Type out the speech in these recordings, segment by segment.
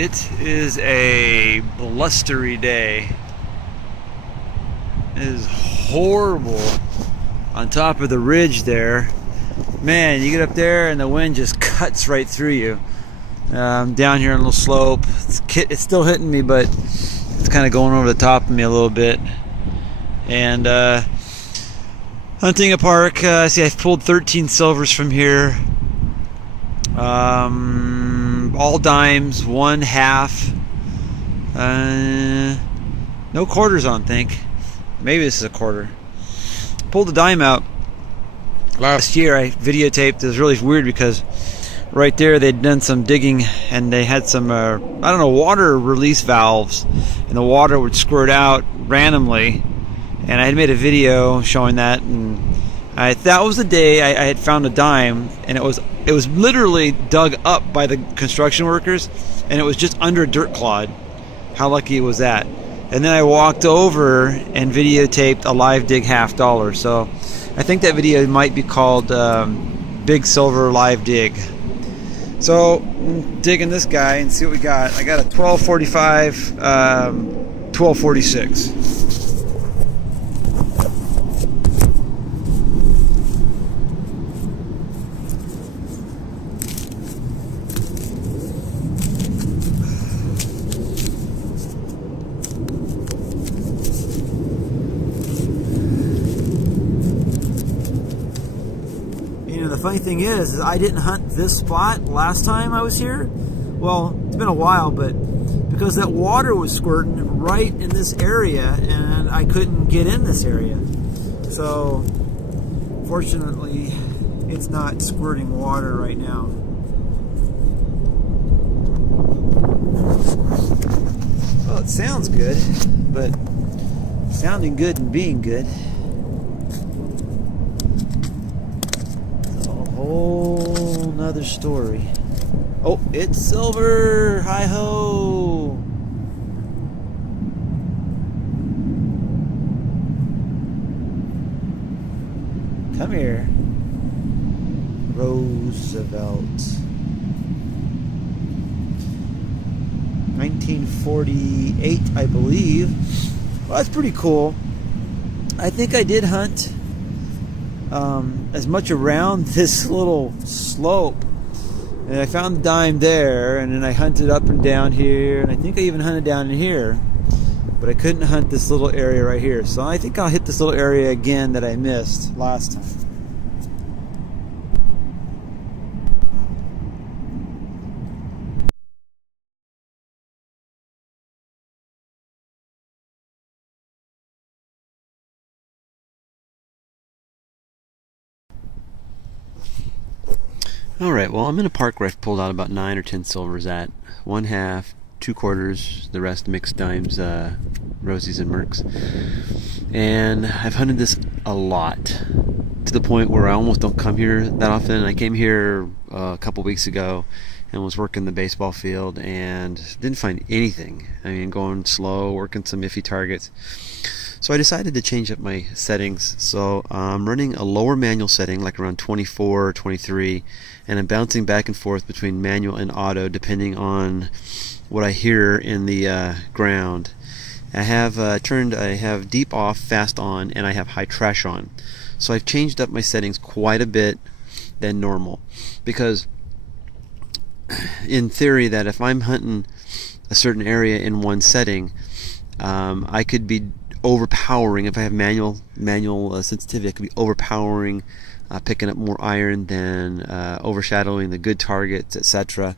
It is a blustery day. It is horrible on top of the ridge there. Man, you get up there and the wind just cuts right through you. Down here on a little slope. It's still hitting me, but it's kind of going over the top of me a little bit. And hunting a park. See, I've pulled 13 silvers from here. All dimes, one half. No quarters on, think. Maybe this is a quarter. Pulled the dime out last year. I videotaped. It was really weird because right there they'd done some digging and they had some I don't know, water release valves, and the water would squirt out randomly, and I had made a video showing that, and that was the day I had found a dime, and it was literally dug up by the construction workers, and it was just under a dirt clod. How lucky was that? And then I walked over and videotaped a live dig $50. So I think that video might be called Big Silver Live Dig. So digging this guy and see what we got. I got a 1245, 1246. The funny thing is I didn't hunt this spot last time I was here. Well, it's been a while, but because that water was squirting right in this area and I couldn't get in this area. So fortunately it's not squirting water right now. Well, it sounds good, but sounding good and being good, whole nother story. Oh, it's silver! Hi ho! Come here, Roosevelt. 1948, I believe. Well, that's pretty cool. I think I did hunt as much around this little slope, and I found the dime there, and then I hunted up and down here, and I think I even hunted down in here, but I couldn't hunt this little area right here. So I think I'll hit this little area again that I missed last time. Alright, well, I'm in a park where I've pulled out about 9 or 10 silvers at. One half, 2 quarters, the rest mixed dimes, rosies and mercs. And I've hunted this a lot, to the point where I almost don't come here that often. I came here a couple weeks ago and was working the baseball field and didn't find anything. I mean, going slow, working some iffy targets. So I decided to change up my settings. So I'm running a lower manual setting, like around 24 or 23, and I'm bouncing back and forth between manual and auto depending on what I hear in the ground. I have I have deep off, fast on, and I have high trash on. So I've changed up my settings quite a bit than normal, because in theory that if I'm hunting a certain area in one setting, I could be overpowering. If I have manual sensitivity, I could be overpowering, picking up more iron than overshadowing the good targets, etc.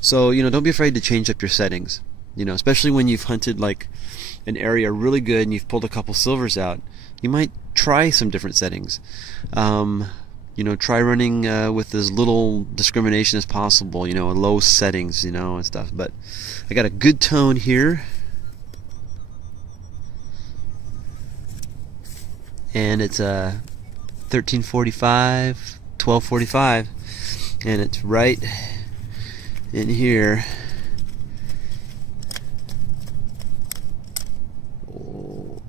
So don't be afraid to change up your settings, especially when you've hunted like an area really good and you've pulled a couple silvers out. You might try some different settings. Try running with as little discrimination as possible, low settings, and stuff. But I got a good tone here, and it's 1345, 1245, and it's right in here. Oh,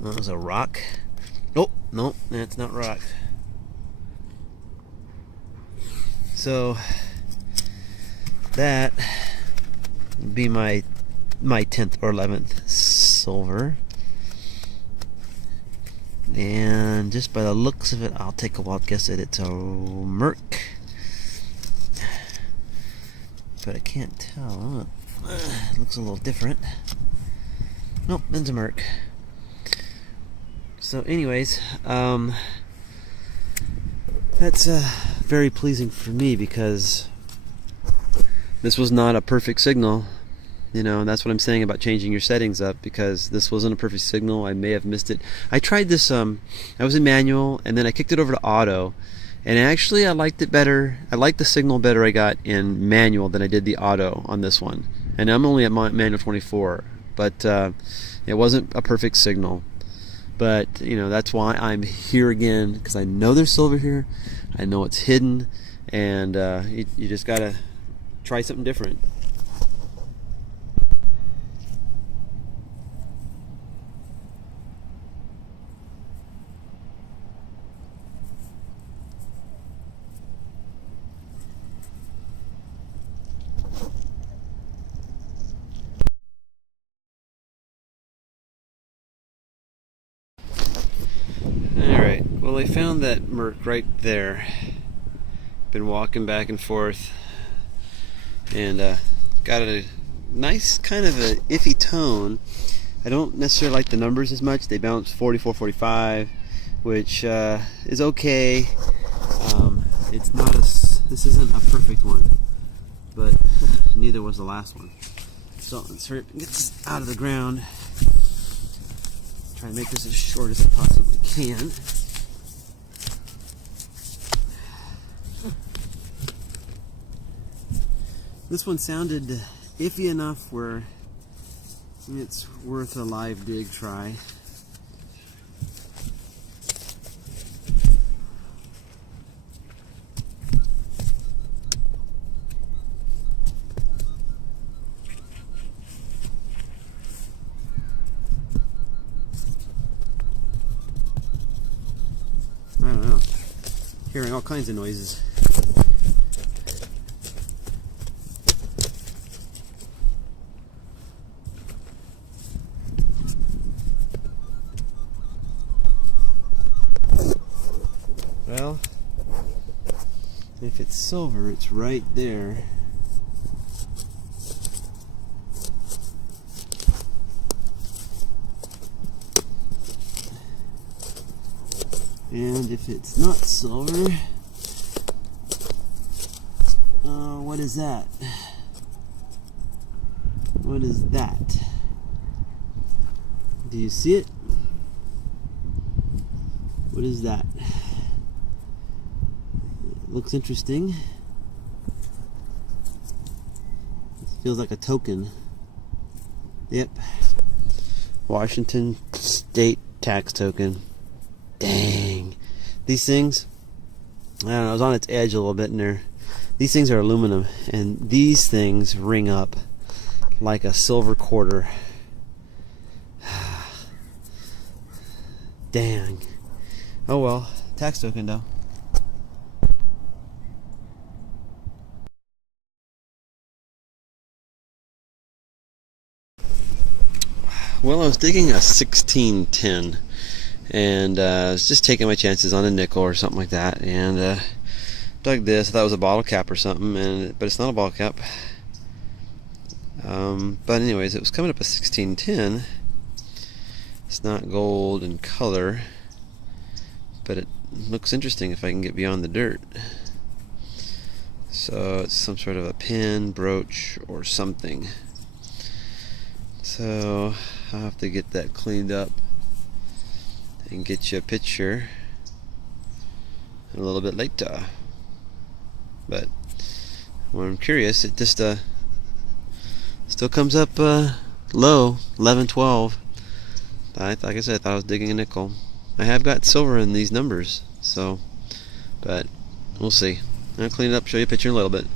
that was a rock. Oh, no, that's not rock. So that would be my 10th or 11th silver. And just by the looks of it, I'll take a wild guess that it's a Merc. But I can't tell. It looks a little different. Nope, it's a Merc. So anyways, that's very pleasing for me because this was not a perfect signal. You know, and that's what I'm saying about changing your settings up, because this wasn't a perfect signal. I may have missed it. I tried this, I was in manual, and then I kicked it over to auto, and actually I liked it better. I liked the signal better I got in manual than I did the auto on this one. And I'm only at manual 24, but it wasn't a perfect signal. But, you know, that's why I'm here again, because I know there's silver here. I know it's hidden, and you just gotta try something different. Alright, well, I found that Merc right there. Been walking back and forth, and got a nice kind of a iffy tone. I don't necessarily like the numbers as much. They bounce 44, 45, which is okay. It's not this isn't a perfect one, but neither was the last one. So let's get this out of the ground. Try and make this as short as I possibly can. This one sounded iffy enough where it's worth a live dig try. I don't know. Hearing all kinds of noises. Well, if it's silver, it's right there. And if it's not silver, what is that? What is that? Do you see it? What is that? It looks interesting. It feels like a token. Yep. Washington State tax token. Dang. These things, I don't know, I was on its edge a little bit in there. These things are aluminum, and these things ring up like a silver quarter. Dang. Oh well, tax token though. Well, I was digging a 1610, and I was just taking my chances on a nickel or something like that, and dug this. I thought it was a bottle cap or something, but it's not a bottle cap. But anyways, it was coming up a 1610. It's not gold in color, but it looks interesting if I can get beyond the dirt. So it's some sort of a pin, brooch, or something. So I'll have to get that cleaned up and get you a picture a little bit later. But when I'm curious, it just still comes up low, 11, 12. Like I said, I thought I was digging a nickel. I have got silver in these numbers, so, but we'll see. I'll clean it up, show you a picture in a little bit.